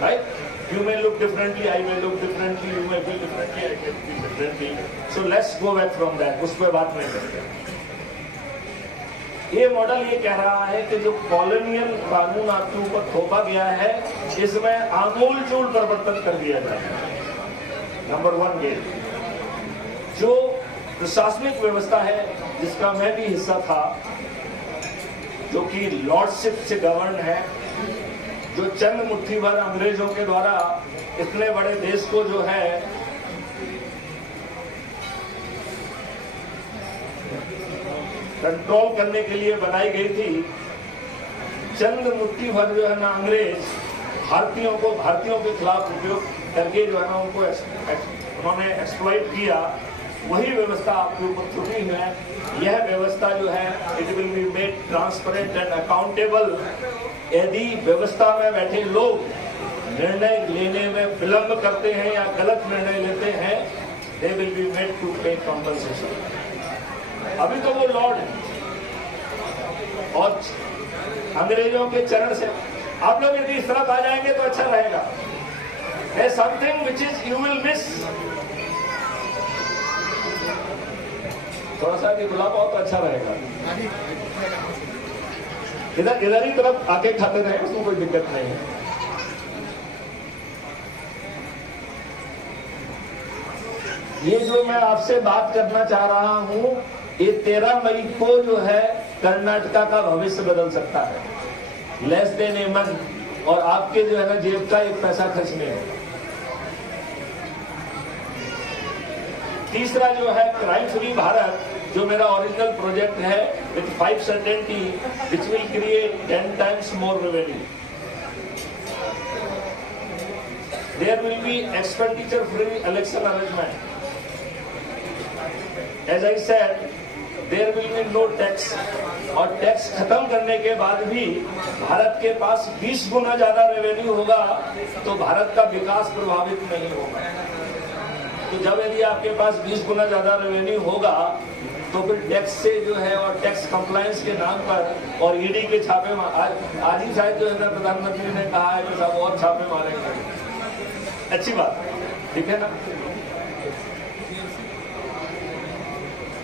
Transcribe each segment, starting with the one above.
right? You may look differently, I may look differently, you may feel differently, I may feel differently. So let's go back from that. उस पर बात नहीं करते। ये model ये कह रहा है कि जो कॉलोनियल कानून आपके ऊपर थोपा गया है, इसमें आमूलचूल परिवर्तन कर दिया जाए। नंबर 1 ये जो प्रशासनिक व्यवस्था है, जिसका मैं भी हिस्सा था, जो कि लॉर्डशिप से गवर्न है, जो चंद मुट्ठी भर अंग्रेजों के द्वारा इतने बड़े देश को जो है कंट्रोल करने के लिए बनाई गई थी, चंद मुट्ठी भर जो है ना अंग्रेज भारतीयों के खिलाफ उपयोग करके जो है ना उनको उन्होंने एक्सप्लॉइट किया। वही व्यवस्था आपके ऊपर छुटी है। यह व्यवस्था जो है it will be made transparent and accountable. यदि व्यवस्था में बैठे लोग निर्णय लेने में विलंब करते हैं या गलत निर्णय लेते हैं, they will be made to pay compensation. अभी तो वो लॉर्ड है और अंग्रेजों के चरण से आप लोग यदि इस तरफ आ जाएंगे तो अच्छा रहेगा। Something which is you will miss. थोड़ा सा भी बुला पाओ तो अच्छा रहेगा। इधर ही तरफ आके खाते रहे, उसमें कोई दिक्कत नहीं है। ये जो मैं आपसे बात करना चाह रहा हूं, ये 13 मई को जो है कर्नाटका का भविष्य बदल सकता है। लेस देन ए मंथ, और आपके जो है ना जेब का 1 पैसा खर्च नहीं होगा। तीसरा जो है क्राइम फ्री भारत, जो मेरा ओरिजिनल प्रोजेक्ट है, with 5 certainty which will create 10 times more revenue. There will be expenditure free election arrangement. As I said, there will be no tax. और टैक्स खत्म करने के बाद भी भारत के पास 20 गुना ज्यादा रेवेन्यू होगा, तो भारत का विकास प्रभावित नहीं होगा। तो जब यदि आपके पास 20 गुना ज्यादा रेवेन्यू होगा, तो फिर टैक्स से जो है और टैक्स कंप्लायंस के नाम पर और ईडी के छापे आज ही शायद जो है ना प्रधानमंत्री ने कहा है कि सब और छापे मारेंगे। अच्छी बात, ठीक है ना?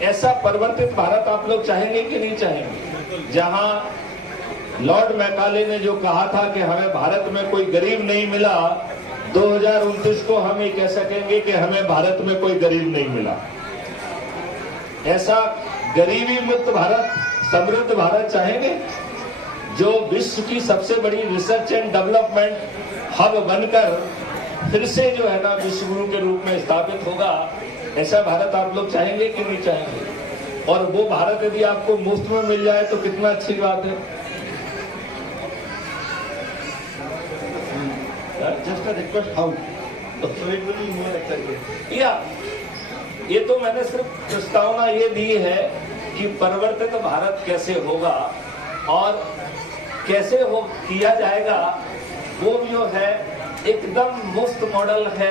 ऐसा परिवर्तित भारत आप लोग चाहेंगे कि नहीं चाहेंगे, जहां लॉर्ड मैकाले ने जो कहा था कि हमें भारत में कोई गरीब नहीं मिला, 2029 को हम ये कह सकेंगे कि हमें भारत में कोई गरीब नहीं मिला। ऐसा गरीबी मुक्त भारत, समृद्ध भारत चाहेंगे, जो विश्व की सबसे बड़ी रिसर्च एंड डेवलपमेंट हब बनकर फिर से जो है ना विश्व गुरु के रूप में स्थापित होगा। ऐसा भारत आप लोग चाहेंगे कि नहीं चाहेंगे? और वो भारत यदि आपको मुफ्त में मिल जाए तो कितना अच्छी बात है। Just a request, how so it will be more excited. या ये तो मैंने सिर्फ प्रस्तावना ये दी है कि परिवर्तित भारत कैसे होगा और कैसे हो किया जाएगा। वो जो है एकदम मुफ्त मॉडल है।